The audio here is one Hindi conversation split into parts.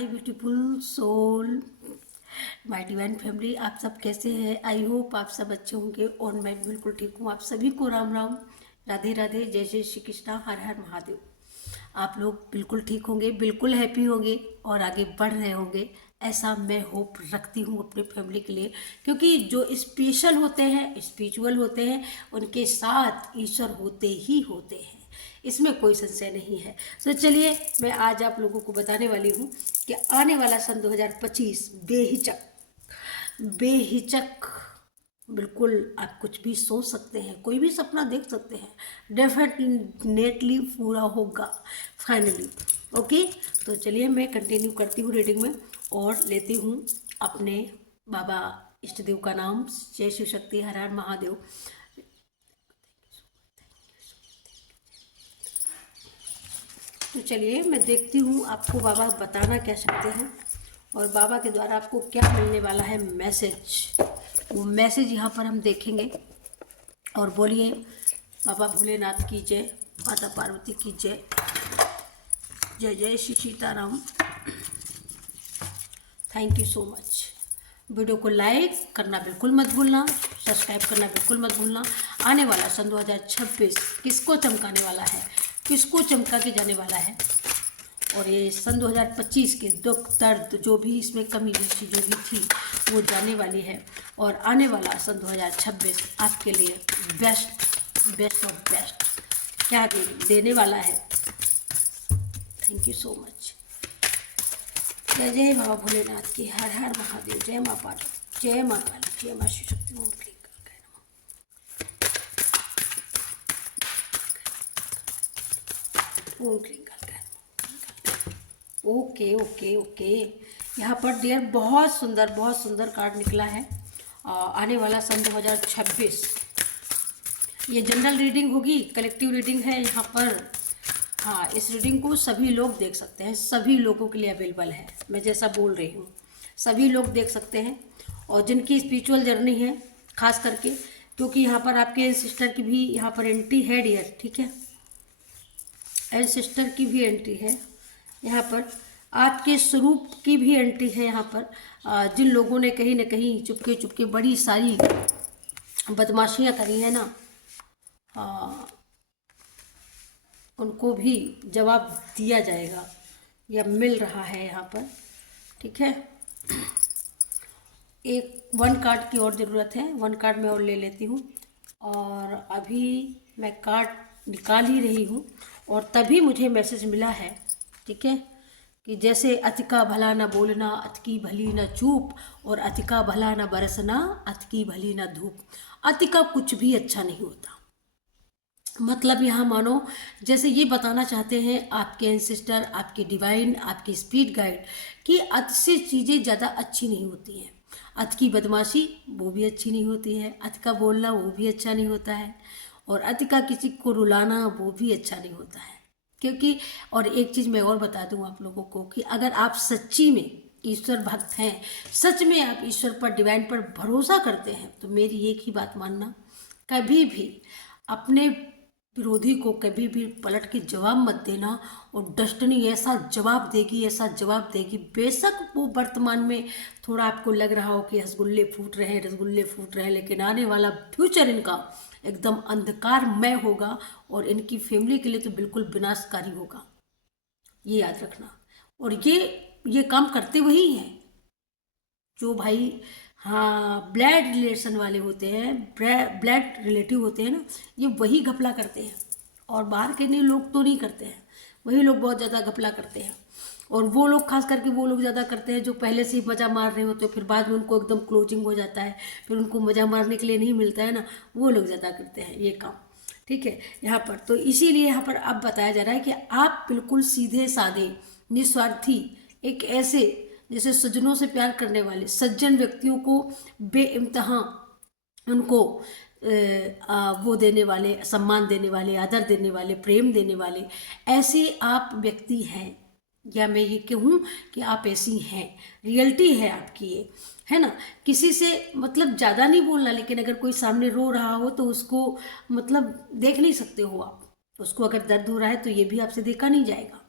My beautiful soul, my divine family, आप सब कैसे हैं? आई होप आप सब अच्छे होंगे और मैं भी बिल्कुल ठीक हूँ। आप सभी को राम राम, राधे राधे, जय जय श्री कृष्णा, हर हर महादेव। आप लोग बिल्कुल ठीक होंगे, बिल्कुल हैप्पी होंगे और आगे बढ़ रहे होंगे, ऐसा मैं होप रखती हूँ अपने फैमिली के लिए। क्योंकि जो स्पेशल होते हैं, स्पिरिचुअल होते हैं, उनके साथ ईश्वर होते ही होते हैं, इसमें कोई संशय नहीं है। तो चलिए मैं आज आप लोगों को बताने वाली हूँ कि आने वाला सन 2025 बेहिचक बेहिचक बिल्कुल आप कुछ भी सोच सकते हैं, कोई भी सपना देख सकते हैं, डेफिनेटली पूरा होगा फाइनली। ओके, तो चलिए मैं कंटिन्यू करती हूँ रीडिंग में और लेती हूँ अपने बाबा इष्टदेव का नाम। जय शिव शक्ति, हर हर महादेव। तो चलिए मैं देखती हूँ आपको बाबा बताना क्या चाहते हैं और बाबा के द्वारा आपको क्या मिलने वाला है मैसेज। वो मैसेज यहाँ पर हम देखेंगे और बोलिए बाबा भोलेनाथ की जय, माता पार्वती की जय, जय जय Shri Sitaram. Thank you so much. Video को लाइक करना बिल्कुल मत भूलना, सब्सक्राइब करना बिल्कुल मत भूलना। आने वाला सन 2026 किसको चमकाने वाला है, किसको चमका के जाने वाला है, और ये सन 2025 के दुख दर्द जो भी इसमें कमी बेशी जो भी थी वो जाने वाली है। और आने वाला सन 2026 आपके लिए बेस्ट ऑफ बेस्ट क्या देने वाला है। Thank you so much. जय जय बाबा भोलेनाथ की, हर हर महादेव, जय माँ पार्वती, जय माँ काली, जय माँ शिव शक्ति, ओम क्लीं ओम क्लीं। ओके ओके ओके, यहाँ पर डियर बहुत सुंदर कार्ड निकला है। आने वाला सन 2026 ये जनरल रीडिंग होगी, कलेक्टिव रीडिंग है यहाँ पर। हाँ, इस रीडिंग को सभी लोग देख सकते हैं, सभी लोगों के लिए अवेलेबल है। मैं जैसा बोल रही हूँ सभी लोग देख सकते हैं, और जिनकी स्पिरिचुअल जर्नी है खास करके, क्योंकि यहाँ पर आपके एंसेस्टर की भी यहाँ पर एंट्री है डियर, ठीक है, एंसेस्टर की भी एंट्री है यहाँ पर, आपके स्वरूप की भी एंट्री है यहाँ पर। जिन लोगों ने कहीं ना कहीं चुपके चुपके बड़ी सारी बदमाशियाँ करी है ना, उनको भी जवाब दिया जाएगा या मिल रहा है यहाँ पर, ठीक है। एक वन कार्ड की और ज़रूरत है, वन कार्ड मैं और ले लेती हूँ, और अभी मैं कार्ड निकाल ही रही हूँ और तभी मुझे मैसेज मिला है, ठीक है, कि जैसे अतिका भला न बोलना, अतकी भली न चूप, और अतिका भला न बरसना, अतकी भली न धूप। अतिका कुछ भी अच्छा नहीं होता। मतलब यहाँ मानो जैसे ये बताना चाहते हैं आपके एंसेस्टर, आपके डिवाइन, आपके स्पिरिट गाइड, कि अत से चीज़ें ज़्यादा अच्छी नहीं होती हैं। अत की बदमाशी वो भी अच्छी नहीं होती है, अत का बोलना वो भी अच्छा नहीं होता है, और अत का किसी को रुलाना वो भी अच्छा नहीं होता है। क्योंकि और एक चीज़ मैं और बता दूं आप लोगों को कि अगर आप सच्ची में ईश्वर भक्त हैं, सच में आप ईश्वर पर, डिवाइन पर भरोसा करते हैं, तो मेरी एक ही बात मानना, कभी भी अपने विरोधी को कभी भी पलट के जवाब मत देना। और डस्टनी ऐसा जवाब देगी, ऐसा जवाब देगी, बेशक वो वर्तमान में थोड़ा आपको लग रहा हो कि रसगुल्ले फूट रहे हैं, रसगुल्ले फूट रहे हैं, लेकिन आने वाला फ्यूचर इनका एकदम अंधकारमय होगा और इनकी फैमिली के लिए तो बिल्कुल विनाशकारी होगा, ये याद रखना। और ये काम करते वही हैं जो भाई, हाँ, ब्लड रिलेशन वाले होते हैं, ब्लड रिलेटिव होते हैं ना, ये वही घपला करते हैं, और बाहर के नहीं लोग तो नहीं करते हैं, वही लोग बहुत ज़्यादा घपला करते हैं। और वो लोग खास करके वो लोग ज़्यादा करते हैं जो पहले से ही मज़ा मार रहे होते हैं, फिर बाद में उनको एकदम क्लोजिंग हो जाता है, फिर उनको मज़ा मारने के लिए नहीं मिलता है ना, वो लोग ज़्यादा करते हैं ये काम, ठीक है। यहाँ पर तो इसीलिए यहाँ पर अब बताया जा रहा है कि आप बिल्कुल सीधे साधे निस्वार्थी, एक ऐसे जैसे सज्जनों से प्यार करने वाले सज्जन व्यक्तियों को बेइंतहा उनको वो देने वाले, सम्मान देने वाले, आदर देने वाले, प्रेम देने वाले, ऐसे आप व्यक्ति हैं, या मैं ये कहूँ कि आप ऐसी हैं, रियलिटी है आपकी ये, है ना। किसी से मतलब ज़्यादा नहीं बोलना, लेकिन अगर कोई सामने रो रहा हो तो उसको मतलब देख नहीं सकते हो आप, उसको अगर दर्द हो रहा है तो ये भी आपसे देखा नहीं जाएगा,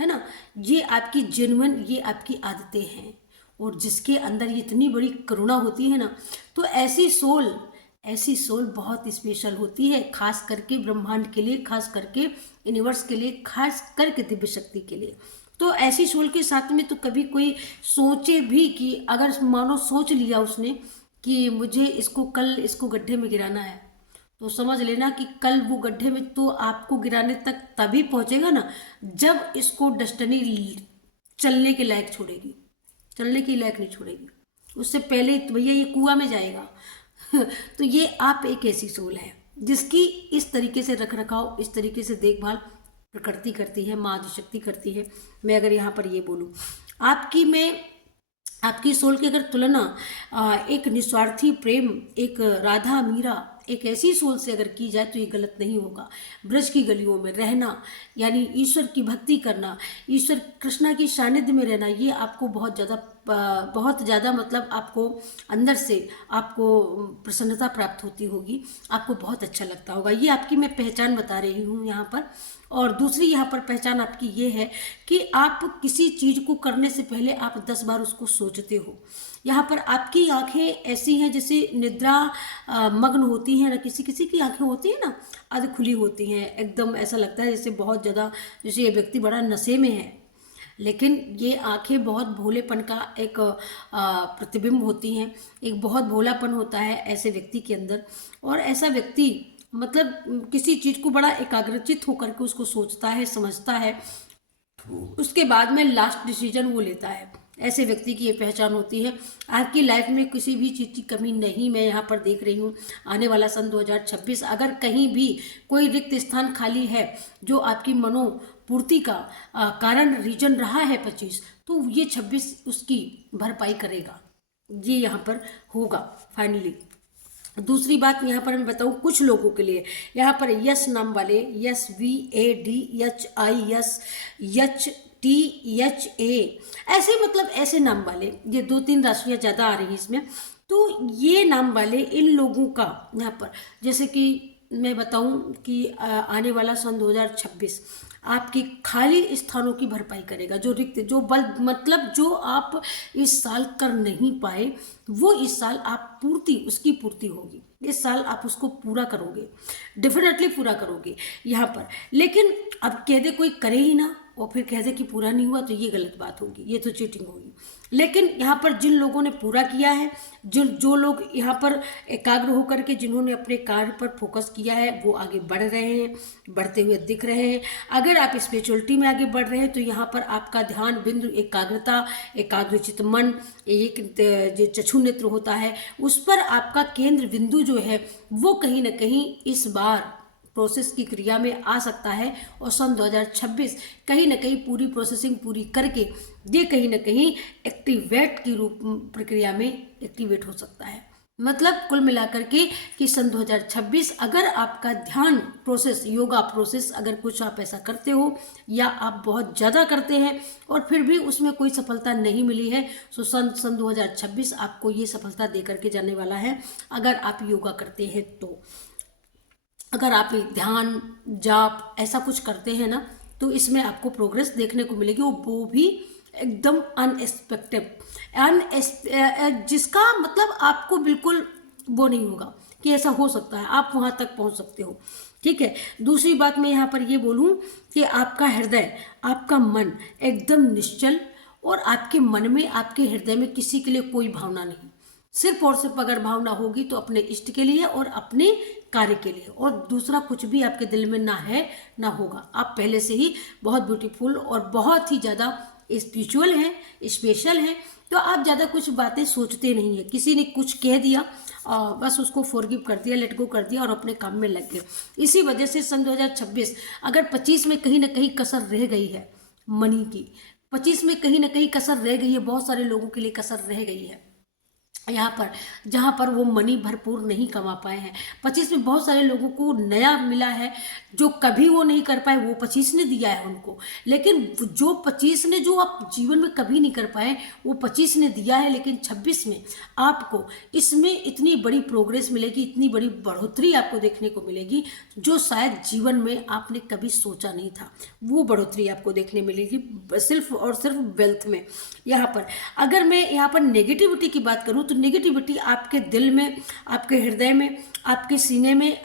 है ना, ये आपकी जेन्युइन, ये आपकी आदतें हैं। और जिसके अंदर इतनी बड़ी करुणा होती है ना, तो ऐसी सोल बहुत स्पेशल होती है, खास करके ब्रह्मांड के लिए, खास करके यूनिवर्स के लिए, खास करके दिव्य शक्ति के लिए। तो ऐसी सोल के साथ में तो कभी कोई सोचे भी कि अगर मानो सोच लिया उसने कि मुझे इसको कल इसको गड्ढे में गिराना है, तो समझ लेना कि कल वो गड्ढे में तो आपको गिराने तक तभी पहुंचेगा ना जब इसको डेस्टिनी चलने के लायक छोड़ेगी, चलने के लायक नहीं छोड़ेगी। उससे पहले तो भैया ये कुआं में जाएगा। तो ये आप एक ऐसी सोल है जिसकी इस तरीके से रख रखाव, इस तरीके से देखभाल प्रकृति करती है, माँ आदिशक्ति करती है। मैं अगर यहाँ पर ये बोलूँ आपकी सोल की अगर तुलना एक निस्वार्थी प्रेम, एक राधा मीरा, एक ऐसी सोल से अगर की जाए तो ये गलत नहीं होगा। ब्रज की गलियों में रहना, यानी ईश्वर की भक्ति करना, ईश्वर कृष्णा की सानिध्य में रहना, ये आपको बहुत ज़्यादा मतलब आपको अंदर से आपको प्रसन्नता प्राप्त होती होगी, आपको बहुत अच्छा लगता होगा। ये आपकी मैं पहचान बता रही हूँ यहाँ पर। और दूसरी यहाँ पर पहचान आपकी ये है कि आप किसी चीज़ को करने से पहले आप 10 बार उसको सोचते हो। यहाँ पर आपकी आंखें ऐसी हैं जैसे निद्रा मग्न होती हैं ना, किसी किसी की आंखें होती हैं ना आधी खुली होती हैं, एकदम ऐसा लगता है जैसे बहुत ज़्यादा, जैसे ये व्यक्ति बड़ा नशे में है। लेकिन ये आंखें बहुत भोलेपन का एक प्रतिबिंब होती हैं, एक बहुत भोलापन होता है ऐसे व्यक्ति के अंदर। और ऐसा व्यक्ति मतलब किसी चीज़ को बड़ा एकाग्रचित होकर के उसको सोचता है, समझता है, उसके बाद में लास्ट डिसीजन वो लेता है। ऐसे व्यक्ति की ये पहचान होती है। आपकी लाइफ में किसी भी चीज़ की कमी नहीं मैं यहाँ पर देख रही हूँ। आने वाला सन 2026 अगर कहीं भी कोई रिक्त स्थान खाली है जो आपकी मनोपूर्ति का कारण रीजन रहा है 25, तो ये 26 उसकी भरपाई करेगा, ये यहाँ पर होगा फाइनली। दूसरी बात यहाँ पर मैं बताऊँ कुछ लोगों के लिए, यहाँ पर यस नाम वाले, यस VADHIS HTHA, ऐसे मतलब ऐसे नाम वाले, ये 2-3 राशियाँ ज़्यादा आ रही हैं इसमें। तो ये नाम वाले इन लोगों का यहाँ पर, जैसे कि मैं बताऊँ कि आने वाला सन 2026 आपकी खाली स्थानों की भरपाई करेगा। जो रिक्त, जो बल मतलब जो आप इस साल कर नहीं पाए, वो इस साल आप उसकी पूर्ति होगी। इस साल आप उसको पूरा करोगे, डेफिनेटली पूरा करोगे यहाँ पर। लेकिन अब कह दे कोई करे ही ना और फिर कह दे कि पूरा नहीं हुआ, तो ये गलत बात होगी, ये तो चीटिंग होगी। लेकिन यहाँ पर जिन लोगों ने पूरा किया है, जो लोग यहाँ पर एकाग्र होकर के जिन्होंने अपने कार्य पर फोकस किया है, वो आगे बढ़ रहे हैं, बढ़ते हुए दिख रहे हैं। अगर आप स्पिरिचुअलिटी में आगे बढ़ रहे हैं तो यहाँ पर आपका ध्यान बिंदु, एकाग्रता, एकाग्रचित मन, एक जो चक्षु नेत्र होता है, उस पर आपका केंद्र बिंदु जो है वो कहीं ना कहीं इस बार प्रोसेस की क्रिया में आ सकता है। और सन 2026 कहीं ना कहीं पूरी प्रोसेसिंग पूरी करके ये कहीं ना कहीं एक्टिवेट की रूप प्रक्रिया में एक्टिवेट हो सकता है। मतलब कुल मिलाकर के कि सन 2026 अगर आपका ध्यान प्रोसेस, योगा प्रोसेस अगर कुछ आप ऐसा करते हो या आप बहुत ज़्यादा करते हैं और फिर भी उसमें कोई सफलता नहीं मिली है, तो सन 2026 आपको ये सफलता दे करके जाने वाला है। अगर आप योगा करते हैं तो, अगर आप ध्यान जाप ऐसा कुछ करते हैं ना, तो इसमें आपको प्रोग्रेस देखने को मिलेगी। वो भी एकदम अनएक्सपेक्टेड, जिसका मतलब आपको बिल्कुल वो नहीं होगा कि ऐसा हो सकता है, आप वहाँ तक पहुँच सकते हो। ठीक है। दूसरी बात मैं यहाँ पर ये बोलूँ कि आपका हृदय, आपका मन एकदम निश्चल, और आपके मन में, आपके हृदय में किसी के लिए कोई भावना नहीं। सिर्फ और सिर्फ अगर भावना होगी तो अपने इष्ट के लिए और अपने कार्य के लिए, और दूसरा कुछ भी आपके दिल में ना है ना होगा। आप पहले से ही बहुत ब्यूटीफुल और बहुत ही ज़्यादा स्पिरिचुअल हैं, स्पेशल हैं, तो आप ज़्यादा कुछ बातें सोचते नहीं हैं। किसी ने कुछ कह दिया बस उसको फॉरगिव कर दिया, लेट गो कर दिया और अपने काम में लग गए। इसी वजह से सन 2026 अगर 25 में कहीं ना कहीं कसर रह गई है मनी की, 25 में कहीं ना कहीं कसर रह गई है, बहुत सारे लोगों के लिए कसर रह गई है, यहाँ पर जहाँ पर वो मनी भरपूर नहीं कमा पाए हैं। 25 में बहुत सारे लोगों को नया मिला है, जो कभी वो नहीं कर पाए वो 25 ने दिया है उनको। लेकिन जो 25 ने जो आप जीवन में कभी नहीं कर पाए वो 25 ने दिया है। लेकिन 26 में आपको इसमें इतनी बड़ी प्रोग्रेस मिलेगी, इतनी बड़ी बढ़ोतरी आपको देखने को मिलेगी जो शायद जीवन में आपने कभी सोचा नहीं था। वो बढ़ोतरी आपको देखने मिलेगी सिर्फ और सिर्फ वेल्थ में। यहाँ पर अगर मैं यहाँ पर नेगेटिविटी की बात करूँ तो नेगेटिविटी आपके दिल में, आपके हृदय में, आपके सीने में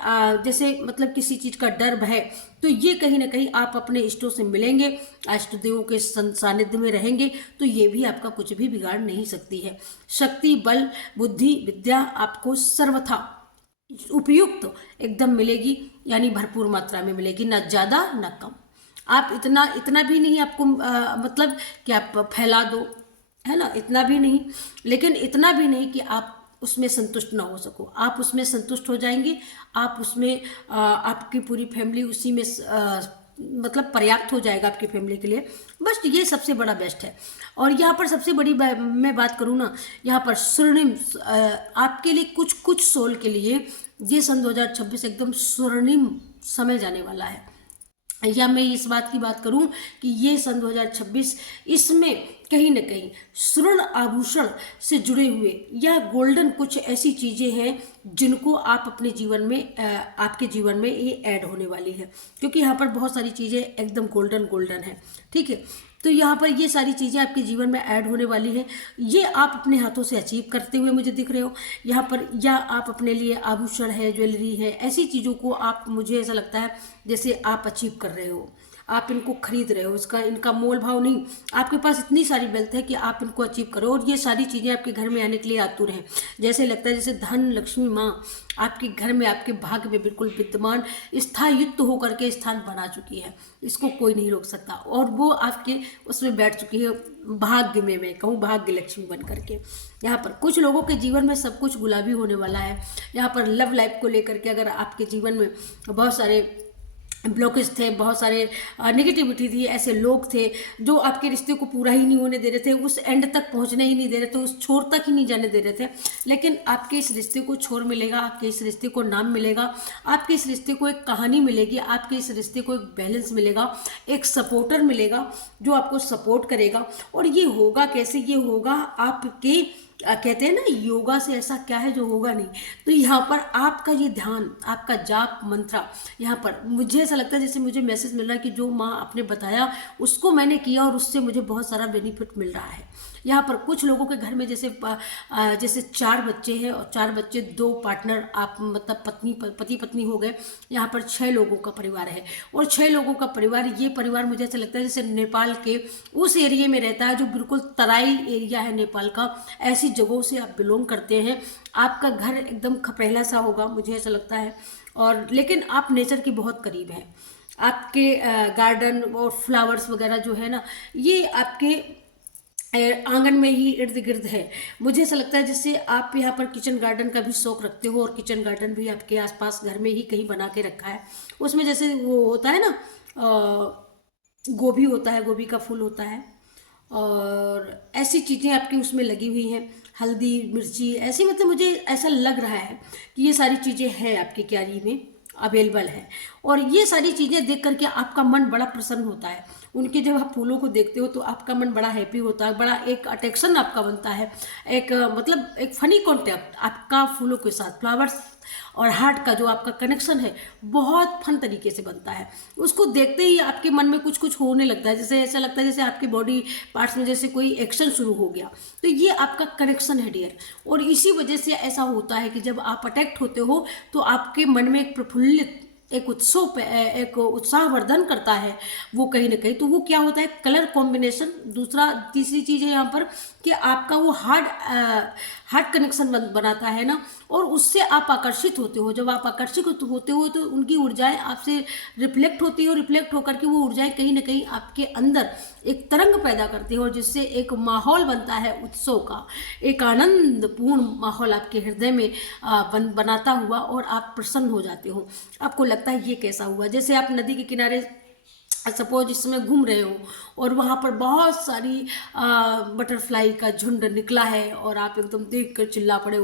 जैसे मतलब किसी चीज़ का डर भय, तो ये कहीं ना कहीं आप अपने इष्टों से मिलेंगे, इष्ट देवों के सानिध्य में रहेंगे तो ये भी आपका कुछ भी बिगाड़ नहीं सकती है। शक्ति, बल, बुद्धि, विद्या आपको सर्वथा उपयुक्त एकदम मिलेगी, यानी भरपूर मात्रा में मिलेगी, ना ज़्यादा ना कम। आप इतना भी नहीं आपको मतलब कि आप फैला दो, है ना, इतना भी नहीं, लेकिन इतना भी नहीं कि आप उसमें संतुष्ट ना हो सको। आप उसमें संतुष्ट हो जाएंगे, आप उसमें आपकी पूरी फैमिली उसी में मतलब पर्याप्त हो जाएगा आपकी फैमिली के लिए। बस ये सबसे बड़ा बेस्ट है। और यहाँ पर सबसे बड़ी मैं बात करूँ ना, यहाँ पर स्वर्णिम आपके लिए कुछ सोल के लिए ये सन 2026 एकदम स्वर्णिम समय जाने वाला है। या मैं इस बात की बात करूं कि ये सन 2026 इसमें कहीं ना कहीं स्वर्ण आभूषण से जुड़े हुए या गोल्डन कुछ ऐसी चीज़ें हैं जिनको आप अपने जीवन में आपके जीवन में ये ऐड होने वाली है, क्योंकि यहाँ पर बहुत सारी चीज़ें एकदम गोल्डन गोल्डन है। ठीक है, तो यहाँ पर ये सारी चीज़ें आपके जीवन में ऐड होने वाली हैं। ये आप अपने हाथों से अचीव करते हुए मुझे दिख रहे हो यहाँ पर, या आप अपने लिए आभूषण है, ज्वेलरी है, ऐसी चीज़ों को आप, मुझे ऐसा लगता है जैसे आप अचीव कर रहे हो, आप इनको खरीद रहे हो, इसका इनका मोल भाव नहीं, आपके पास इतनी सारी वेल्थ है कि आप इनको अचीव करो और ये सारी चीज़ें आपके घर में आने के लिए आतुर हैं। जैसे लगता है जैसे धन लक्ष्मी माँ आपके घर में, आपके भाग्य में बिल्कुल विद्यमान स्थायुक्त होकर के स्थान बना चुकी है, इसको कोई नहीं रोक सकता, और वो आपके उसमें बैठ चुकी है भाग्य में, मैं कहूँ भाग्य लक्ष्मी बन करके। यहाँ पर कुछ लोगों के जीवन में सब कुछ गुलाबी होने वाला है। यहाँ पर लव लाइफ को लेकर के अगर आपके जीवन में बहुत सारे ब्लॉकेज थे, बहुत सारे नेगेटिविटी थी, ऐसे लोग थे जो आपके रिश्ते को पूरा ही नहीं होने दे रहे थे, उस एंड तक पहुंचने ही नहीं दे रहे थे, उस छोर तक ही नहीं जाने दे रहे थे, लेकिन आपके इस रिश्ते को छोर मिलेगा, आपके इस रिश्ते को नाम मिलेगा, आपके इस रिश्ते को एक कहानी मिलेगी, आपके इस रिश्ते को एक बैलेंस मिलेगा, एक सपोर्टर मिलेगा जो आपको सपोर्ट करेगा। और ये होगा कैसे? ये होगा आपके कहते हैं ना योगा से ऐसा क्या है जो होगा नहीं। तो यहाँ पर आपका ये ध्यान, आपका जाप मंत्र, यहाँ पर मुझे ऐसा लगता है जैसे मुझे मैसेज मिल रहा है कि जो माँ आपने बताया उसको मैंने किया और उससे मुझे बहुत सारा बेनिफिट मिल रहा है। यहाँ पर कुछ लोगों के घर में जैसे 4 बच्चे हैं और 4 बच्चे, 2 पार्टनर, आप मतलब पति पत्नी हो गए। यहाँ पर 6 लोगों का परिवार है और 6 लोगों का परिवार, ये परिवार मुझे ऐसा लगता है जैसे नेपाल के उस एरिया में रहता है जो बिल्कुल तराई एरिया है नेपाल का। ऐसी जगहों से आप बिलोंग करते हैं, आपका घर एकदम खपरेला सा होगा, मुझे ऐसा लगता है। और लेकिन आप नेचर के बहुत करीब हैं, आपके गार्डन और फ्लावर्स वगैरह जो है ना, ये आपके आंगन में ही इर्द गिर्द है। मुझे ऐसा लगता है जैसे आप यहाँ पर किचन गार्डन का भी शौक रखते हो और किचन गार्डन भी आपके आसपास घर में ही कहीं बना के रखा है। उसमें जैसे वो होता है ना, गोभी होता है, गोभी का फूल होता है और ऐसी चीज़ें आपकी उसमें लगी हुई हैं, हल्दी मिर्ची ऐसी, मतलब मुझे ऐसा लग रहा है कि ये सारी चीज़ें हैं आपकी क्यारी में अवेलेबल है। और ये सारी चीज़ें देख करके आपका मन बड़ा प्रसन्न होता है। उनके जब आप फूलों को देखते हो तो आपका मन बड़ा हैप्पी होता है, बड़ा एक अट्रैक्शन आपका बनता है, एक मतलब एक फनी कॉन्टैक्ट आपका फूलों के साथ, फ्लावर्स और हार्ट का जो आपका कनेक्शन है बहुत फन तरीके से बनता है। उसको देखते ही आपके मन में कुछ कुछ होने लगता है, जैसे ऐसा लगता है जैसे आपके बॉडी पार्ट्स में जैसे कोई एक्शन शुरू हो गया। तो ये आपका कनेक्शन है डियर, और इसी वजह से ऐसा होता है कि जब आप अटैक्ट होते हो तो आपके मन में एक प्रफुल्लित, एक उत्सव, एक उत्साहवर्धन करता है वो कहीं ना कहीं। तो वो क्या होता है, कलर कॉम्बिनेशन। दूसरा तीसरी चीज़ है यहाँ पर कि आपका वो हार्ट कनेक्शन बनाता है ना, और उससे आप आकर्षित होते हो। जब आप आकर्षित होते हो तो उनकी ऊर्जाएं आपसे रिफ्लेक्ट होती है और रिफ्लेक्ट होकर के वो ऊर्जाएं कहीं ना कहीं आपके अंदर एक तरंग पैदा करती है और जिससे एक माहौल बनता है उत्सव का, एक आनंदपूर्ण माहौल आपके हृदय में बनाता हुआ, और आप प्रसन्न हो जाते हो। आपको लगता है ये कैसा हुआ, जैसे आप नदी के किनारे सपोज इस समय घूम रहे हो और वहाँ पर बहुत सारी बटरफ्लाई का झुंड निकला है और आप एकदम देख कर चिल्ला पड़े,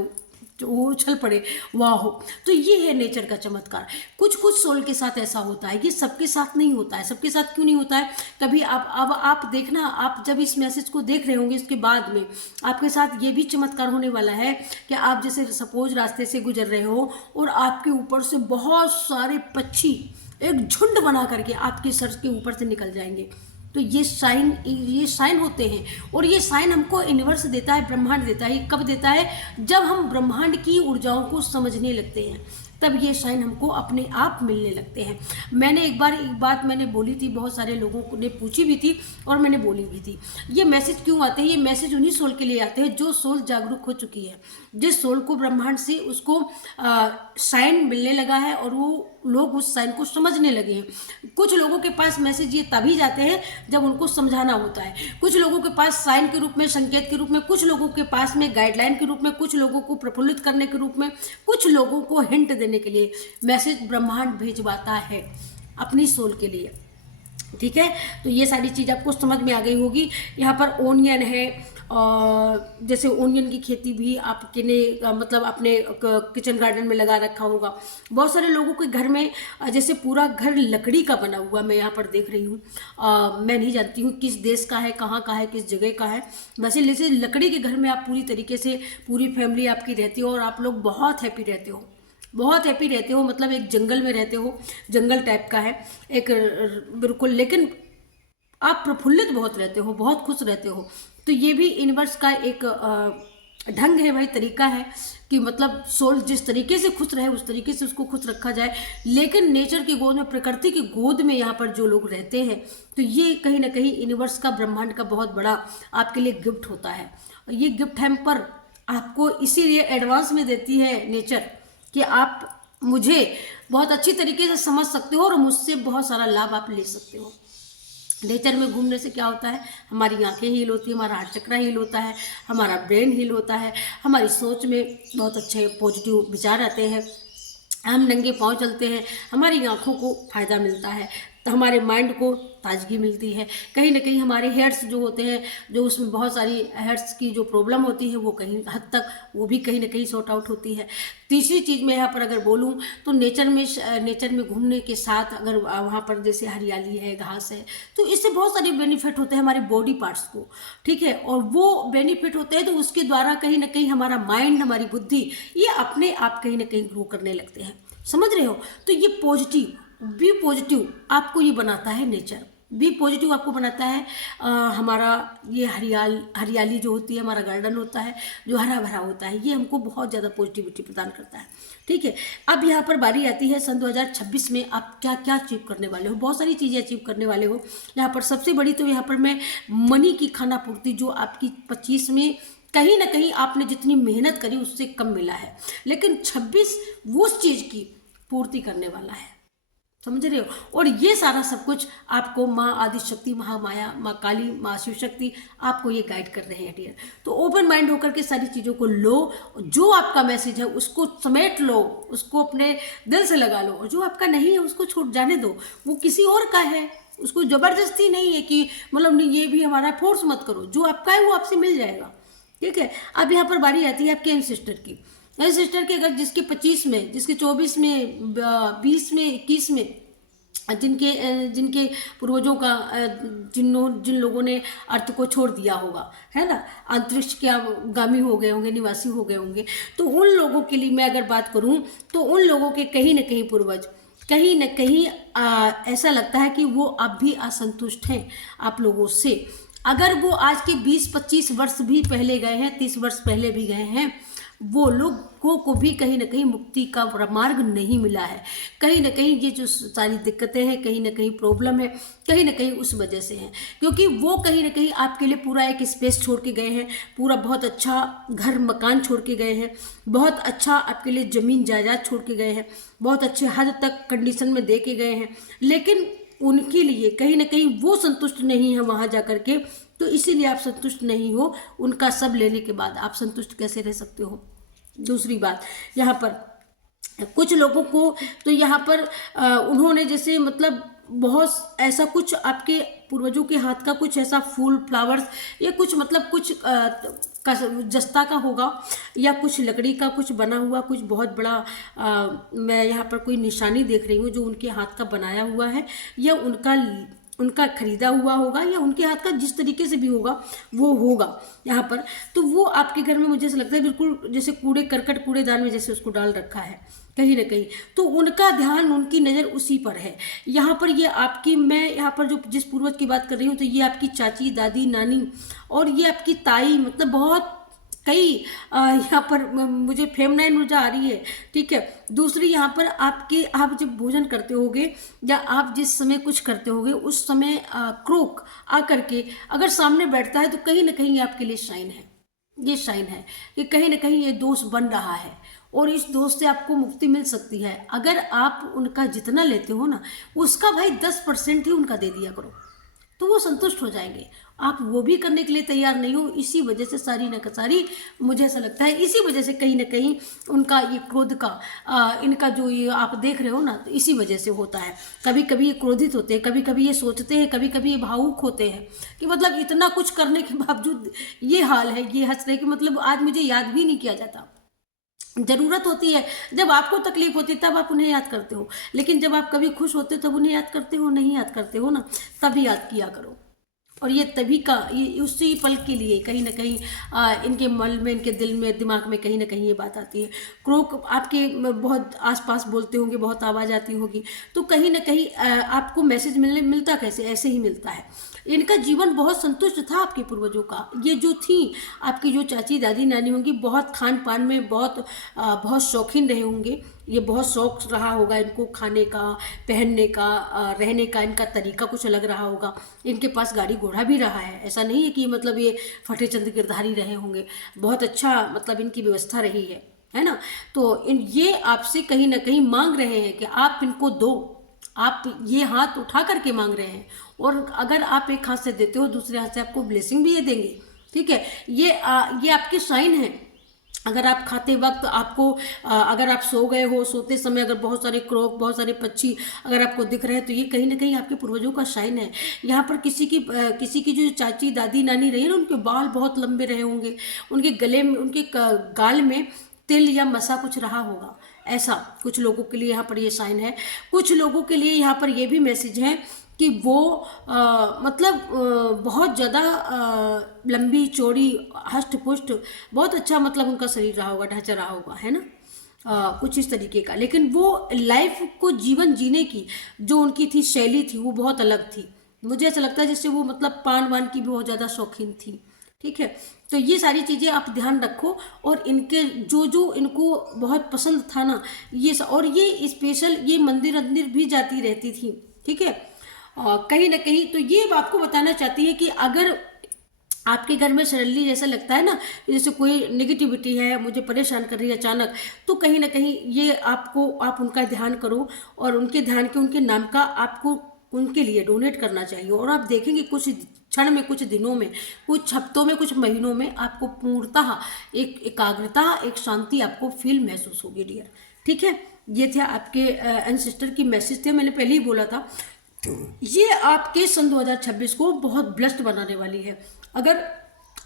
वो उछल पड़े, वाह हो। तो ये है नेचर का चमत्कार। कुछ कुछ सोल के साथ ऐसा होता है, ये सबके साथ नहीं होता है। सबके साथ क्यों नहीं होता है? कभी आप देखना, आप जब इस मैसेज को देख रहे होंगे इसके बाद में आपके साथ ये भी चमत्कार होने वाला है कि आप जैसे सपोज रास्ते से गुजर रहे हो और आपके ऊपर से बहुत सारे पक्षी एक झुंड बना करके आपके सर के ऊपर से निकल जाएंगे। तो ये साइन होते हैं और ये साइन हमको यूनिवर्स देता है, ब्रह्मांड देता है। ये कब देता है? जब हम ब्रह्मांड की ऊर्जाओं को समझने लगते हैं, तब ये साइन हमको अपने आप मिलने लगते हैं। मैंने एक बात मैंने बोली थी, बहुत सारे लोगों ने पूछी भी थी और मैंने बोली भी थी। ये मैसेज क्यों आते हैं? ये मैसेज उन्हीं सोल के लिए आते हैं जो सोल जागरूक हो चुकी है, जिस सोल को ब्रह्मांड से उसको साइन मिलने लगा है और वो लोग उस साइन को समझने लगे हैं। कुछ लोगों के पास मैसेज ये तभी जाते हैं जब उनको समझाना होता है। कुछ लोगों के पास साइन के रूप में, संकेत के रूप में, कुछ लोगों के पास में गाइडलाइन के रूप में, कुछ लोगों को प्रफुल्लित करने के रूप में, कुछ लोगों को हिंट देने के लिए मैसेज ब्रह्मांड भेजवाता है अपनी सोल के लिए। ठीक है, तो ये सारी चीज़ आपको समझ में आ गई होगी। यहाँ पर ओनियन है, और जैसे ओनियन की खेती भी आपके ने मतलब अपने किचन गार्डन में लगा रखा होगा। बहुत सारे लोगों के घर में जैसे पूरा घर लकड़ी का बना हुआ मैं यहाँ पर देख रही हूँ। मैं नहीं जानती हूँ किस देश का है, कहाँ का है, किस जगह का है। वैसे जैसे लकड़ी के घर में आप पूरी तरीके से पूरी फैमिली आपकी रहती हो और आप लोग बहुत हैप्पी रहते हो, बहुत हैप्पी रहते हो। मतलब एक जंगल में रहते हो, जंगल टाइप का है एक, बिल्कुल। लेकिन आप प्रफुल्लित बहुत रहते हो, बहुत खुश रहते हो। तो ये भी यूनिवर्स का एक ढंग है भाई, तरीका है कि मतलब सोल जिस तरीके से खुश रहे उस तरीके से उसको खुश रखा जाए। लेकिन नेचर की गोद में, प्रकृति की गोद में यहाँ पर जो लोग रहते हैं, तो ये कहीं ना कहीं यूनिवर्स का, ब्रह्मांड का बहुत बड़ा आपके लिए गिफ्ट होता है। और ये गिफ्ट हम पर आपको इसीलिए एडवांस में देती है नेचर कि आप मुझे बहुत अच्छी तरीके से समझ सकते हो और मुझसे बहुत सारा लाभ आप ले सकते हो। नेचर में घूमने से क्या होता है? हमारी आंखें हील होती है, हमारा हार्ट चक्र हील होता है, हमारा ब्रेन हील होता है, हमारी सोच में बहुत अच्छे पॉजिटिव विचार आते हैं, हम नंगे पाँव चलते हैं, हमारी आंखों को फायदा मिलता है, तो हमारे माइंड को ताजगी मिलती है। कहीं ना कहीं हमारे हेयर्स जो होते हैं, जो उसमें बहुत सारी हेयर्स की जो प्रॉब्लम होती है, वो कहीं हद तक वो भी कहीं ना कहीं सॉर्ट आउट होती है। तीसरी चीज़ मैं यहाँ पर अगर बोलूँ तो नेचर में घूमने के साथ अगर वहाँ पर जैसे हरियाली है, घास है, तो इससे बहुत सारे बेनिफिट होते हैं हमारे बॉडी पार्ट्स को। ठीक है, और वो बेनिफिट होते हैं तो उसके द्वारा कहीं ना कहीं हमारा माइंड, हमारी बुद्धि, ये अपने आप कहीं ना कहीं ग्रो करने लगते हैं। समझ रहे हो? तो ये पॉजिटिव, बी पॉजिटिव आपको ये बनाता है नेचर। बी पॉजिटिव आपको बनाता है हमारा ये हरियाली जो होती है, हमारा गार्डन होता है जो हरा भरा होता है, ये हमको बहुत ज़्यादा पॉजिटिविटी प्रदान करता है। ठीक है, अब यहाँ पर बारी आती है सन 2026 में आप क्या क्या अचीव करने वाले हो। बहुत सारी चीज़ें अचीव करने वाले हो। यहाँ पर सबसे बड़ी तो यहाँ पर मैं मनी की खाना पूर्ति, जो आपकी 25 में कहीं ना कहीं आपने जितनी मेहनत करी उससे कम मिला है, लेकिन 26 वो चीज़ की पूर्ति करने वाला है। समझ रहे हो? और ये सारा सब कुछ आपको माँ आदिशक्ति, महामाया, माँ काली, माँ शिव शक्ति आपको ये गाइड कर रहे हैं डियर। तो ओपन माइंड होकर के सारी चीज़ों को लो, जो आपका मैसेज है उसको समेट लो, उसको अपने दिल से लगा लो, और जो आपका नहीं है उसको छूट जाने दो। वो किसी और का है, उसको जबरदस्ती नहीं है कि मतलब नहीं, ये भी हमारा फोर्स मत करो। जो आपका है वो आपसे मिल जाएगा। ठीक है, अब यहाँ पर बारी आती है आपके एंसेस्टर की। एंसेस्टर के अगर जिसके 25 में, जिसके 24 में, 20 में, 21 में, जिनके पूर्वजों का जिन लोगों ने अर्थ को छोड़ दिया होगा, है ना, अंतरिक्ष के गामी हो गए होंगे, निवासी हो गए होंगे, तो उन लोगों के लिए मैं अगर बात करूं तो उन लोगों के कहीं ना कहीं पूर्वज कहीं न कहीं ऐसा लगता है कि वो अब भी असंतुष्ट हैं आप लोगों से। अगर वो आज के 20-25 वर्ष भी पहले गए हैं, 30 वर्ष पहले भी गए हैं, वो लोगों को भी कहीं ना कहीं मुक्ति का मार्ग नहीं मिला है। कहीं ना कहीं ये जो सारी दिक्कतें हैं, कहीं ना कहीं प्रॉब्लम है, कहीं ना कहीं उस वजह से है, क्योंकि वो कहीं ना कहीं आपके लिए पूरा एक स्पेस छोड़ के गए हैं, पूरा बहुत अच्छा घर मकान छोड़ के गए हैं, बहुत अच्छा आपके लिए ज़मीन जायदाद छोड़ के गए हैं, बहुत अच्छे हद तक कंडीशन में दे के गए हैं, लेकिन उनके लिए कहीं ना कहीं वो संतुष्ट नहीं है वहाँ जा कर के। तो इसीलिए आप संतुष्ट नहीं हो। उनका सब लेने के बाद आप संतुष्ट कैसे रह सकते हो? दूसरी बात यहाँ पर कुछ लोगों को तो यहाँ पर उन्होंने जैसे मतलब बहुत ऐसा कुछ आपके पूर्वजों के हाथ का कुछ ऐसा फूल फ्लावर्स या कुछ मतलब कुछ जस्ता का होगा या कुछ लकड़ी का कुछ बना हुआ कुछ बहुत बड़ा मैं यहाँ पर कोई निशानी देख रही हूँ जो उनके हाथ का बनाया हुआ है या उनका उनका खरीदा हुआ होगा या उनके हाथ का जिस तरीके से भी होगा वो होगा यहाँ पर। तो वो आपके घर में मुझे ऐसा लगता है बिल्कुल जैसे कूड़े करकट कूड़ेदान में जैसे उसको डाल रखा है कहीं ना कहीं, तो उनका ध्यान उनकी नज़र उसी पर है। यहाँ पर ये आपकी मैं यहाँ पर जो जिस पूर्वज की बात कर रही हूँ तो ये आपकी चाची दादी नानी और ये आपकी ताई मतलब बहुत कई यहाँ पर मुझे फेमनाइन ऊर्जा आ रही है। ठीक है, दूसरी यहाँ पर आपके आप जब भोजन करते होगे या आप जिस समय कुछ करते होगे उस समय क्रोक आकर के अगर सामने बैठता है तो कहीं ना कहीं ये आपके लिए साइन है, ये साइन है कि कहीं ना कहीं ये दोष बन रहा है और इस दोष से आपको मुक्ति मिल सकती है। अगर आप उनका जितना लेते हो ना उसका भाई 10% ही उनका दे दिया करो तो वो संतुष्ट हो जाएंगे। आप वो भी करने के लिए तैयार नहीं हो, इसी वजह से सारी न सारी मुझे ऐसा लगता है इसी वजह से कहीं ना कहीं उनका ये क्रोध का इनका जो ये आप देख रहे हो ना तो इसी वजह से होता है। कभी कभी ये क्रोधित होते हैं, कभी कभी ये सोचते हैं, कभी कभी ये भावुक होते हैं कि मतलब इतना कुछ करने के बावजूद ये हाल है, ये हंस रहे कि मतलब आज मुझे याद भी नहीं किया जाता। जरूरत होती है जब आपको तकलीफ होती है तब आप उन्हें याद करते हो, लेकिन जब आप कभी खुश होते हो तब उन्हें याद करते हो, नहीं याद करते हो ना तभी याद किया करो। और ये तभी का ये उसी पल के लिए कहीं ना कहीं इनके मन में इनके दिल में दिमाग में कहीं ना कहीं ये बात आती है। क्रोक आपके बहुत आसपास बोलते होंगे, बहुत आवाज़ आती होगी तो कहीं ना कहीं आपको मैसेज मिलता कैसे, ऐसे ही मिलता है। इनका जीवन बहुत संतुष्ट था आपके पूर्वजों का। ये जो थी आपकी जो चाची दादी नानी होंगी बहुत खान पान में बहुत शौकीन रहे होंगे। ये बहुत शौक रहा होगा इनको खाने का, पहनने का, रहने का, इनका तरीका कुछ अलग रहा होगा। इनके पास गाड़ी घोड़ा भी रहा है, ऐसा नहीं है कि मतलब ये फतेहचंद गिरधारी रहे होंगे। बहुत अच्छा मतलब इनकी व्यवस्था रही है ना। तो ये आपसे कहीं ना कहीं मांग रहे हैं कि आप इनको दो, आप ये हाथ उठा करके मांग रहे हैं और अगर आप एक हाथ से देते हो दूसरे हाथ से आपको ब्लेसिंग भी ये देंगे। ठीक है, ये आपके साइन है। अगर आप खाते वक्त आपको अगर आप सो गए हो, सोते समय अगर बहुत सारे क्रोक बहुत सारे पक्षी अगर आपको दिख रहे हैं तो ये कहीं ना कहीं आपके पूर्वजों का साइन है। यहाँ पर किसी की जो चाची दादी नानी रही है ना उनके बाल बहुत लंबे रहे होंगे, उनके गले में उनके गाल में तिल या मसा कुछ रहा होगा, ऐसा कुछ लोगों के लिए यहाँ पर ये साइन है। कुछ लोगों के लिए यहाँ पर ये भी मैसेज है कि वो बहुत ज़्यादा लंबी चौड़ी हष्ट पुष्ट बहुत अच्छा मतलब उनका शरीर रहा होगा, ढांचा रहा होगा, है ना। कुछ इस तरीके का, लेकिन वो लाइफ को जीवन जीने की जो उनकी थी शैली थी वो बहुत अलग थी। मुझे ऐसा लगता है जैसे वो मतलब पान वान की बहुत ज़्यादा शौकीन थी। ठीक है, तो ये सारी चीज़ें आप ध्यान रखो। और इनके जो इनको बहुत पसंद था ना ये और ये स्पेशल ये मंदिर अंदिर भी जाती रहती थी। ठीक है, कहीं ना कहीं तो ये आपको बताना चाहती है कि अगर आपके घर में सडनली जैसा लगता है ना जैसे कोई नेगेटिविटी है मुझे परेशान कर रही है अचानक, तो कहीं ना कहीं ये आप उनका ध्यान करो और उनके ध्यान के उनके नाम का आपको उनके लिए डोनेट करना चाहिए। और आप देखेंगे कुछ क्षण में, कुछ दिनों में, कुछ हफ्तों में, कुछ महीनों में आपको पूर्णतः एक एकाग्रता, एक शांति आपको फील महसूस होगी डियर। ठीक है, ये थे आपके एंसेस्टर की मैसेज थे, मैंने पहले ही बोला था। ये आपके सन 2026 को बहुत ब्लेस्ड बनाने वाली है। अगर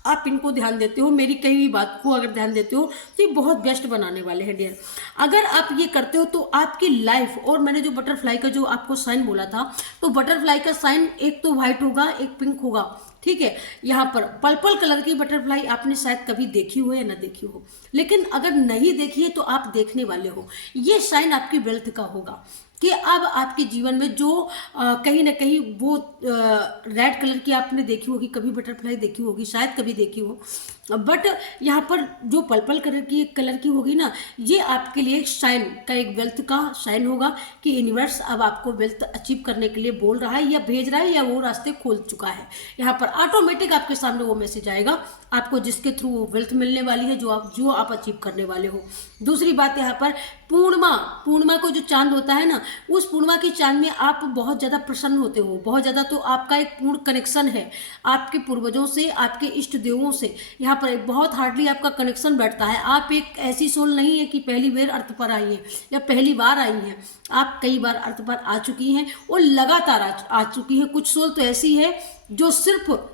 आप इनको ध्यान देते हो, मेरी कई भी बात को अगर ध्यान देते हो तो ये बहुत बेस्ट बनाने वाले हैं डियर। अगर आप ये करते हो तो आपकी लाइफ, और मैंने जो बटरफ्लाई का जो आपको साइन बोला था तो बटरफ्लाई का साइन एक तो व्हाइट होगा एक पिंक होगा। ठीक है, यहाँ पर पर्पल कलर की बटरफ्लाई आपने शायद कभी देखी हो या ना देखी हो, लेकिन अगर नहीं देखी है तो आप देखने वाले हो। ये साइन आपकी वेल्थ का होगा कि अब आपके जीवन में जो कहीं ना कहीं वो रेड कलर की आपने देखी होगी, कभी बटरफ्लाई देखी होगी, शायद कभी देखी हो, बट यहाँ पर जो पर्पल कलर की होगी ना ये आपके लिए एक साइन का, एक वेल्थ का साइन होगा कि यूनिवर्स अब आपको वेल्थ अचीव करने के लिए बोल रहा है या भेज रहा है या वो रास्ते खोल चुका है। यहाँ पर ऑटोमेटिक आपके सामने वो मैसेज आएगा आपको जिसके थ्रू वो वेल्थ मिलने वाली है जो आप अचीव करने वाले हो। दूसरी बात यहाँ पर पूर्णिमा को जो चांद होता है ना उस पूर्णिमा की चांद में आप बहुत ज़्यादा प्रसन्न होते हो, बहुत ज़्यादा, तो आपका एक पूर्ण कनेक्शन है आपके पूर्वजों से, आपके इष्ट देवों से। यहाँ पर बहुत हार्डली आपका कनेक्शन बैठता है। आप एक ऐसी सोल नहीं है कि पहली बार अर्थ पर आई है या पहली बार आई है, आप कई बार अर्थ पर आ चुकी हैं और लगातार आ चुकी है। कुछ सोल तो ऐसी है जो सिर्फ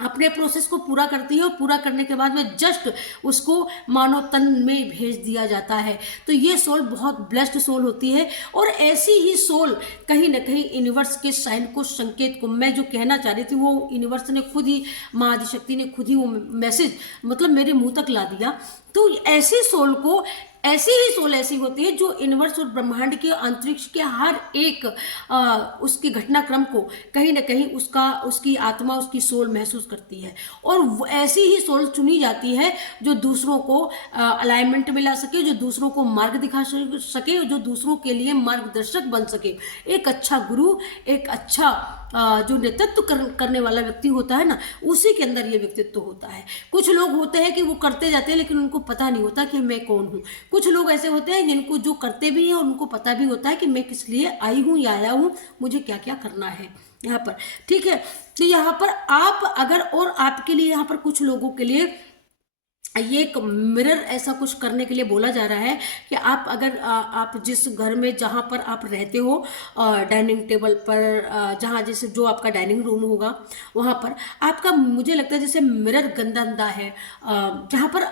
अपने प्रोसेस को पूरा करती है और पूरा करने के बाद में जस्ट उसको मानव तन में भेज दिया जाता है। तो ये सोल बहुत ब्लेस्ड सोल होती है और ऐसी ही सोल कहीं ना कहीं यूनिवर्स के साइन को, संकेत को, मैं जो कहना चाह रही थी वो यूनिवर्स ने खुद ही, माँ आदिशक्ति ने खुद ही वो मैसेज मतलब मेरे मुंह तक ला दिया। तो ऐसी सोल को, ऐसी ही सोल ऐसी होती है जो यूनिवर्स और ब्रह्मांड के, अंतरिक्ष के हर एक उसकी घटनाक्रम को कहीं ना कहीं उसकी आत्मा, उसकी सोल महसूस करती है। और ऐसी ही सोल चुनी जाती है जो दूसरों को अलाइनमेंट में ला सके, जो दूसरों को मार्ग दिखा सके, जो दूसरों के लिए मार्गदर्शक बन सके। एक अच्छा गुरु, एक अच्छा जो नेतृत्व करने वाला व्यक्ति होता है ना, उसी के अंदर ये व्यक्तित्व होता है। कुछ लोग होते हैं कि वो करते जाते हैं लेकिन उनको पता नहीं होता कि मैं कौन हूँ। कुछ लोग ऐसे होते हैं जिनको जो करते भी हैं उनको पता भी होता है कि मैं किस लिए आई हूँ या आया हूँ, मुझे क्या क्या करना है यहाँ पर। ठीक है, तो यहाँ पर आप अगर, और आपके लिए यहाँ पर कुछ लोगों के लिए ये एक मिरर ऐसा कुछ करने के लिए बोला जा रहा है कि आप अगर आप जिस घर में, जहाँ पर आप रहते हो, डाइनिंग टेबल पर, जहाँ जैसे जो आपका डाइनिंग रूम होगा वहाँ पर आपका, मुझे लगता है जैसे मिरर गंदा अंदा है, जहाँ पर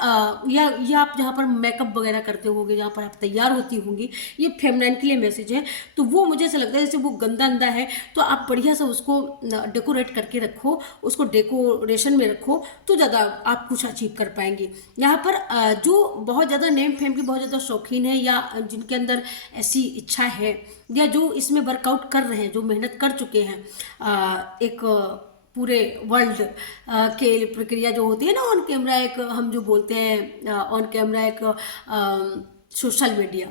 या आप जहाँ पर मेकअप वगैरह करते होंगे, जहाँ पर आप तैयार होती होंगी, ये फेमिनाइन के लिए मैसेज है। तो वो मुझे ऐसा लगता है जैसे वो गंदा अंदा है, तो आप बढ़िया सा उसको डेकोरेट करके रखो, उसको डेकोरेशन में रखो, तो ज़्यादा आप कुछ अचीव कर पाएंगे। यहाँ पर जो बहुत ज़्यादा नेम फेम की बहुत ज़्यादा शौकीन है या जिनके अंदर ऐसी इच्छा है या जो इसमें वर्कआउट कर रहे हैं, जो मेहनत कर चुके हैं, एक पूरे वर्ल्ड के प्रक्रिया जो होती है ना, ऑन कैमरा, एक हम जो बोलते हैं ऑन कैमरा एक सोशल मीडिया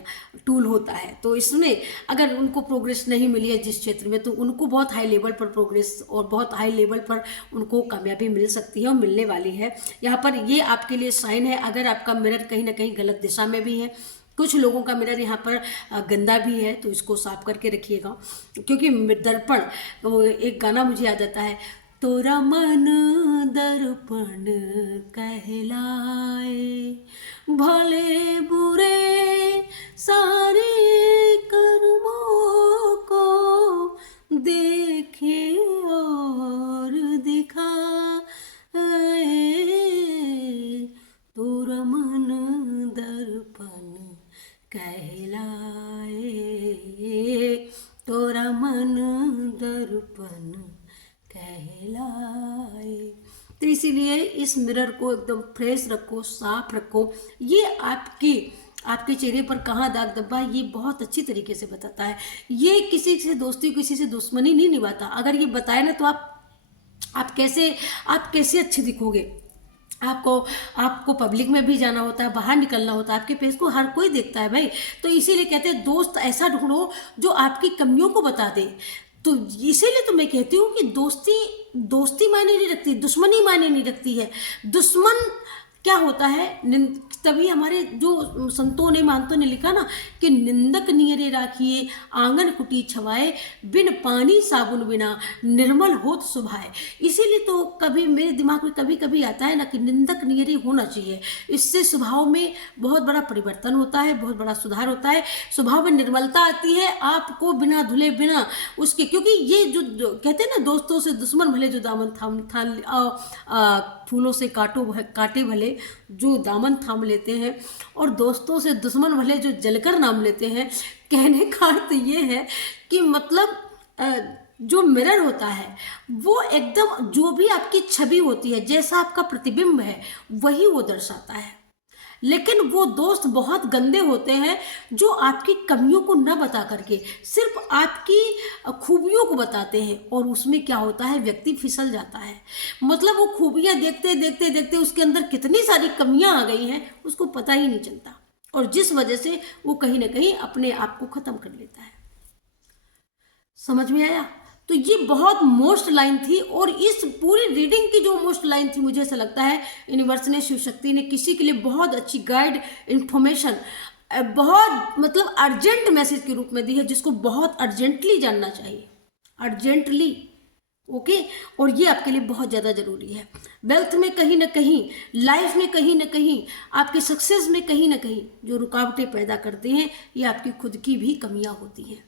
टूल होता है। तो इसमें अगर उनको प्रोग्रेस नहीं मिली है जिस क्षेत्र में, तो उनको बहुत हाई लेवल पर प्रोग्रेस और बहुत हाई लेवल पर उनको कामयाबी मिल सकती है और मिलने वाली है। यहाँ पर ये आपके लिए साइन है। अगर आपका मिरर कहीं ना कहीं गलत दिशा में भी है, कुछ लोगों का मिरर यहाँ पर गंदा भी है, तो इसको साफ करके रखिएगा। क्योंकि दर्पण, एक गाना मुझे याद आता है, तोरा मन दर्पण कहलाए, भले बुरे सारे कर्मों को देखे और दिखाए, तोरा मन दर्पण कहलाए, तोरा मन दर्पण कहलाए। तो इसीलिए इस मिरर को एकदम फ्रेश रखो, साफ रखो। ये आपके चेहरे पर कहाँ दाग धब्बा है ये बहुत अच्छी तरीके से बताता है। ये किसी से दोस्ती, किसी से दुश्मनी नहीं निभाता। अगर ये बताए ना तो आप कैसे अच्छे दिखोगे। आपको पब्लिक में भी जाना होता है, बाहर निकलना होता है, आपके फेस को हर कोई देखता है भाई। तो इसीलिए कहते हैं दोस्त ऐसा ढूंढो जो आपकी कमियों को बता दे। तो इसीलिए तो मैं कहती हूँ कि दोस्ती मायने नहीं रखती, दुश्मनी मायने नहीं रखती है। दुश्मन क्या होता है, तभी हमारे जो संतों ने, महंतों ने लिखा ना कि निंदक नियरे राखिए आंगन कुटी छवाए, बिन पानी साबुन बिना निर्मल होत सुभाए। इसीलिए तो कभी मेरे दिमाग में कभी कभी आता है ना कि निंदक नियरे होना चाहिए। इससे स्वभाव में बहुत बड़ा परिवर्तन होता है, बहुत बड़ा सुधार होता है, स्वभाव में निर्मलता आती है। आपको बिना धुले, बिना उसके, क्योंकि ये जो कहते हैं ना, दोस्तों से दुश्मन भले जो दामन फूलों से काटे भले जो दामन थाम लेते हैं, और दोस्तों से दुश्मन भले जो जलकर नाम लेते हैं। कहने का अर्थ ये है कि मतलब जो मिरर होता है वो एकदम, जो भी आपकी छवि होती है, जैसा आपका प्रतिबिंब है वही वो दर्शाता है। लेकिन वो दोस्त बहुत गंदे होते हैं जो आपकी कमियों को न बता करके सिर्फ आपकी खूबियों को बताते हैं, और उसमें क्या होता है, व्यक्ति फिसल जाता है। मतलब वो खूबियां देखते देखते देखते उसके अंदर कितनी सारी कमियां आ गई हैं उसको पता ही नहीं चलता, और जिस वजह से वो कहीं ना कहीं अपने आप को खत्म कर लेता है। समझ में आया? तो ये बहुत मोस्ट लाइन थी, और इस पूरी रीडिंग की जो मोस्ट लाइन थी, मुझे ऐसा लगता है यूनिवर्स ने, शिव शक्ति ने किसी के लिए बहुत अच्छी गाइड, इंफॉर्मेशन बहुत मतलब अर्जेंट मैसेज के रूप में दी है, जिसको बहुत अर्जेंटली जानना चाहिए, अर्जेंटली। ओके, और ये आपके लिए बहुत ज़्यादा ज़रूरी है। वेल्थ में कहीं ना कहीं, लाइफ में कहीं ना कहीं, आपके सक्सेस में कहीं ना कहीं जो रुकावटें पैदा करते हैं, ये आपकी खुद की भी कमियां होती हैं।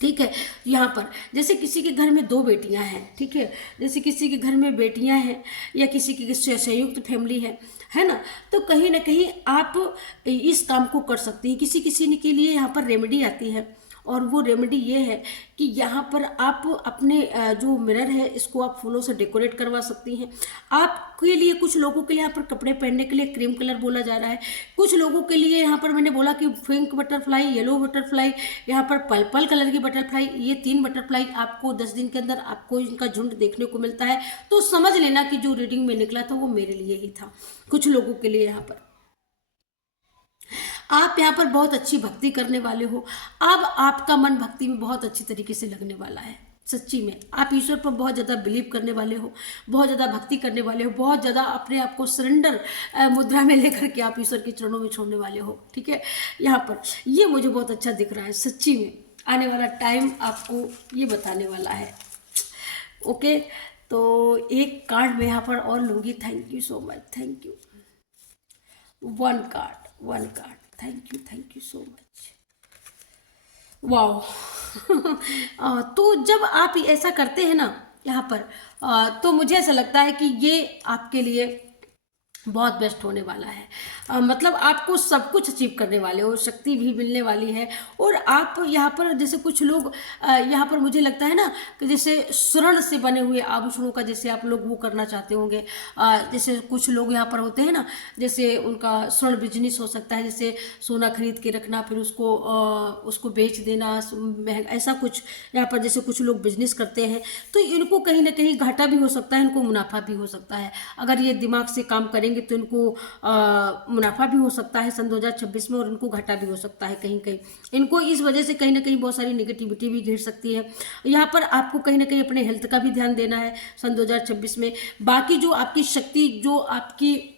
ठीक है, यहाँ पर जैसे किसी के घर में 2 बेटियां हैं, ठीक है, जैसे किसी के घर में बेटियां हैं या किसी की संयुक्त फैमिली है ना, तो कहीं ना कहीं आप इस काम को कर सकती हैं। किसी किसी के लिए यहाँ पर रेमेडी आती है, और वो रेमेडी ये है कि यहाँ पर आप अपने जो मिरर है इसको आप फूलों से डेकोरेट करवा सकती हैं। आपके लिए, कुछ लोगों के लिए यहाँ पर कपड़े पहनने के लिए क्रीम कलर बोला जा रहा है, कुछ लोगों के लिए यहाँ पर मैंने बोला कि पिंक बटरफ्लाई, येलो बटरफ्लाई, यहाँ पर पर्पल कलर की बटरफ्लाई, ये 3 बटरफ्लाई आपको 10 दिन के अंदर आपको इनका झुंड देखने को मिलता है। तो समझ लेना कि जो रीडिंग में निकला था वो मेरे लिए ही था। कुछ लोगों के लिए यहाँ पर आप यहाँ पर बहुत अच्छी भक्ति करने वाले हो। अब आपका मन भक्ति में बहुत अच्छी तरीके से लगने वाला है। सच्ची में आप ईश्वर पर बहुत ज़्यादा बिलीव करने वाले हो, बहुत ज़्यादा भक्ति करने वाले हो, बहुत ज़्यादा अपने आप को सरेंडर मुद्रा में लेकर के आप ईश्वर के चरणों में छोड़ने वाले हो। ठीक है, यहाँ पर ये मुझे बहुत अच्छा दिख रहा है। सच्ची में आने वाला टाइम आपको ये बताने वाला है। ओके, तो एक कार्ड मैं यहाँ पर और लूँगी। Thank you so much, thank you. 1 card, thank you so much. Wow तो जब आप ऐसा करते हैं ना यहाँ पर, तो मुझे ऐसा लगता है कि ये आपके लिए बहुत बेस्ट होने वाला है। मतलब आपको सब कुछ अचीव करने वाले हो, शक्ति भी मिलने वाली है। और आप यहाँ पर जैसे कुछ लोग यहाँ पर मुझे लगता है ना कि जैसे स्वर्ण से बने हुए आभूषणों का जैसे आप लोग वो करना चाहते होंगे। जैसे कुछ लोग यहाँ पर होते हैं ना, जैसे उनका स्वर्ण बिजनेस हो सकता है, जैसे सोना खरीद के रखना फिर उसको बेच देना, ऐसा कुछ यहाँ पर जैसे कुछ लोग बिजनेस करते हैं। तो इनको कहीं ना कहीं घाटा भी हो सकता है, इनको मुनाफा भी हो सकता है। अगर ये दिमाग से काम करेंगे तो इनको मुनाफा भी हो सकता है सन 2026 में, और इनको घाटा भी हो सकता है कहीं कहीं। इनको इस वजह से कहीं ना कहीं बहुत सारी नेगेटिविटी भी घिर सकती है। यहाँ पर आपको कहीं ना कहीं अपने हेल्थ का भी ध्यान देना है सन 2026 में। बाकी जो आपकी शक्ति, जो आपकी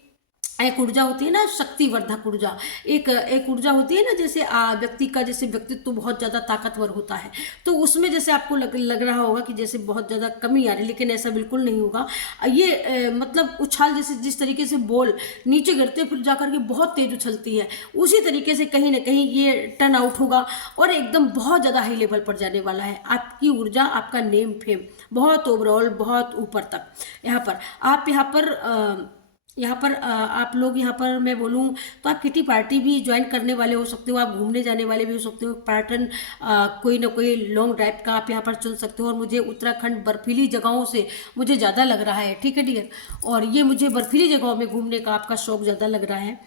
एक ऊर्जा होती है ना, शक्तिवर्धक ऊर्जा, एक ऊर्जा होती है ना, जैसे व्यक्ति का जैसे व्यक्तित्व तो बहुत ज़्यादा ताकतवर होता है, तो उसमें जैसे आपको लग रहा होगा कि जैसे बहुत ज़्यादा कमी आ रही, लेकिन ऐसा बिल्कुल नहीं होगा। ये मतलब उछाल, जैसे जिस तरीके से बॉल नीचे गिरते फिर जाकर के बहुत तेज उछलती है, उसी तरीके से कहीं ना कहीं ये टर्न आउट होगा और एकदम बहुत ज़्यादा हाई लेवल पर जाने वाला है। आपकी ऊर्जा, आपका नेम फेम बहुत ओवरऑल बहुत ऊपर तक। यहाँ पर आप लोग, यहाँ पर मैं बोलूँ तो आप किटी पार्टी भी ज्वाइन करने वाले हो सकते हो, आप घूमने जाने वाले भी हो सकते हो। पैटर्न कोई ना कोई लॉन्ग ड्राइव का आप यहाँ पर चुन सकते हो। और मुझे उत्तराखंड बर्फीली जगहों से मुझे ज़्यादा लग रहा है, ठीक है डियर, और ये मुझे बर्फीली जगहों में घूमने का आपका शौक ज़्यादा लग रहा है,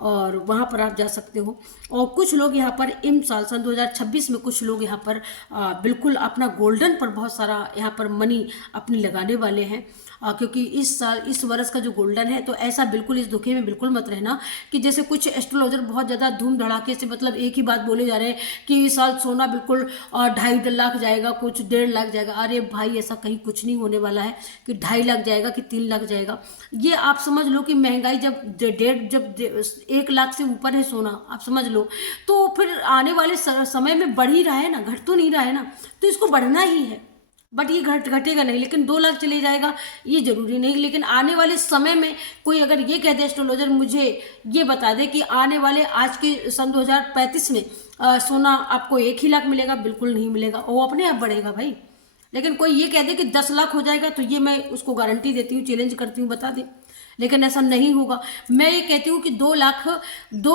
और वहाँ पर आप जा सकते हो। और कुछ लोग यहाँ पर इन साल सन 2026 में कुछ लोग यहाँ पर बिल्कुल अपना गोल्डन पर बहुत सारा यहाँ पर मनी अपनी लगाने वाले हैं, क्योंकि इस वर्ष का जो गोल्डन है, तो ऐसा बिल्कुल इस धोखे में बिल्कुल मत रहना कि जैसे कुछ एस्ट्रोलॉजर बहुत ज़्यादा धूम धड़ाके से मतलब एक ही बात बोले जा रहे हैं कि इस साल सोना बिल्कुल 2.5 लाख जाएगा, कुछ 1.5 लाख जाएगा। अरे भाई, ऐसा कहीं कुछ नहीं होने वाला है कि 2.5 लाख जाएगा कि 3 लाख जाएगा। ये आप समझ लो कि महंगाई जब 1 लाख से ऊपर है सोना, आप समझ लो, तो फिर आने वाले समय में बढ़ ही रहा है ना, घट तो नहीं रहा है ना, तो इसको बढ़ना ही है। बट ये घटेगा नहीं, लेकिन 2 लाख चले जाएगा ये जरूरी नहीं। लेकिन आने वाले समय में कोई अगर ये कह दे एस्ट्रोलॉजर, मुझे ये बता दे कि आने वाले आज के सन 2035 में सोना आपको 1 ही लाख मिलेगा, बिल्कुल नहीं मिलेगा, वो अपने आप बढ़ेगा भाई। लेकिन कोई ये कह दे कि 10 लाख हो जाएगा, तो ये मैं उसको गारंटी देती हूँ, चैलेंज करती हूँ, बता दे, लेकिन ऐसा नहीं होगा। मैं ये कहती हूँ कि 2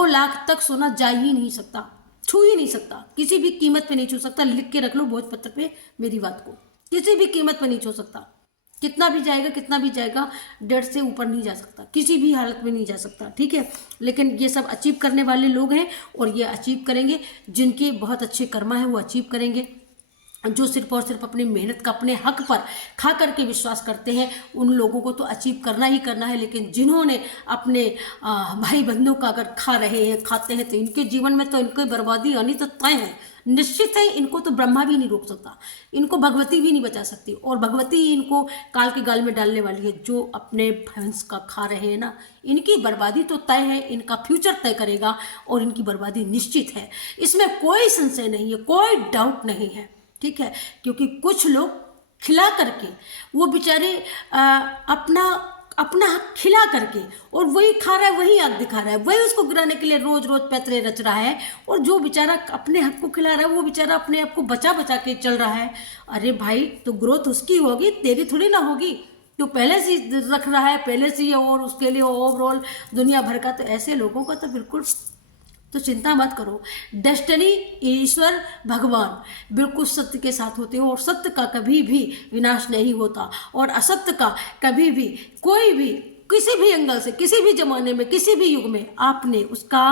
लाख तक सोना जा ही नहीं सकता, छू ही नहीं सकता, किसी भी कीमत पे नहीं छू सकता। लिख के रख लो भोजपत्र पे मेरी बात को, किसी भी कीमत पर नहीं छू सकता। कितना भी जाएगा 1.5 से ऊपर नहीं जा सकता, किसी भी हालत में नहीं जा सकता, ठीक है। लेकिन ये सब अचीव करने वाले लोग हैं, और ये अचीव करेंगे। जिनके बहुत अच्छे कर्मा है वो अचीव करेंगे। जो सिर्फ और सिर्फ अपनी मेहनत का अपने हक पर खा करके विश्वास करते हैं, उन लोगों को तो अचीव करना ही करना है। लेकिन जिन्होंने अपने भाई बंधुओं का अगर खा रहे हैं, खाते हैं, तो इनके जीवन में तो इनकी बर्बादी आनी तो तय है, निश्चित है इनको तो ब्रह्मा भी नहीं रोक सकता, इनको भगवती भी नहीं बचा सकती, और भगवती ही इनको काल के गाल में डालने वाली है। जो अपने भैंस का खा रहे हैं ना, इनकी बर्बादी तो तय है, इनका फ्यूचर तय करेगा और इनकी बर्बादी निश्चित है, इसमें कोई संशय नहीं है, कोई डाउट नहीं है, ठीक है। क्योंकि कुछ लोग खिला करके, वो बेचारे अपना अपना हक खिला करके, और वही खा रहा है, वही आग दिखा रहा है, वही उसको गिराने के लिए रोज रोज पैतरे रच रहा है। और जो बेचारा अपने हक को खिला रहा है, वो बेचारा अपने आप को बचा बचा के चल रहा है। अरे भाई, तो ग्रोथ उसकी होगी, तेरी थोड़ी ना होगी। तो पहले से रख रहा है, पहले से, और उसके लिए ओवरऑल दुनिया भर का, तो ऐसे लोगों का तो बिल्कुल, तो चिंता मत करो। डेस्टिनी, ईश्वर, भगवान बिल्कुल सत्य के साथ होते हो, और सत्य का कभी भी विनाश नहीं होता, और असत्य का कभी भी कोई भी किसी भी एंगल से, किसी भी जमाने में, किसी भी युग में आपने उसका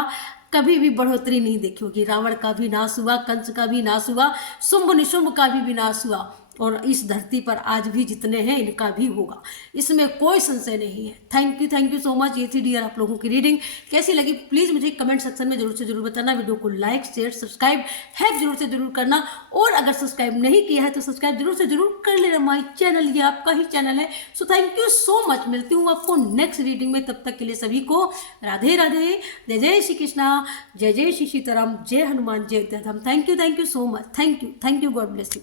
कभी भी बढ़ोतरी नहीं देखी होगी। रावण का भी नाश हुआ, कंस का भी नाश हुआ, शुंभ निशुंभ का भी विनाश हुआ, और इस धरती पर आज भी जितने हैं इनका भी होगा, इसमें कोई संशय नहीं है। Thank you so much. ये थी डियर आप लोगों की रीडिंग। कैसी लगी प्लीज़ मुझे कमेंट सेक्शन में जरूर से जरूर बताना। वीडियो को लाइक, शेयर, सब्सक्राइब है जरूर से जरूर करना, और अगर सब्सक्राइब नहीं किया है तो सब्सक्राइब जरूर से जरूर कर लेना माई चैनल, ये आपका ही चैनल है। So thank you so much. मिलती हूँ आपको नेक्स्ट रीडिंग में, तब तक के लिए सभी को राधे राधे, जय जय श्री कृष्णा, जय जय श्री सीताराम, जय हनुमान, जय जय धाम। Thank you so much. Thank you, God bless you.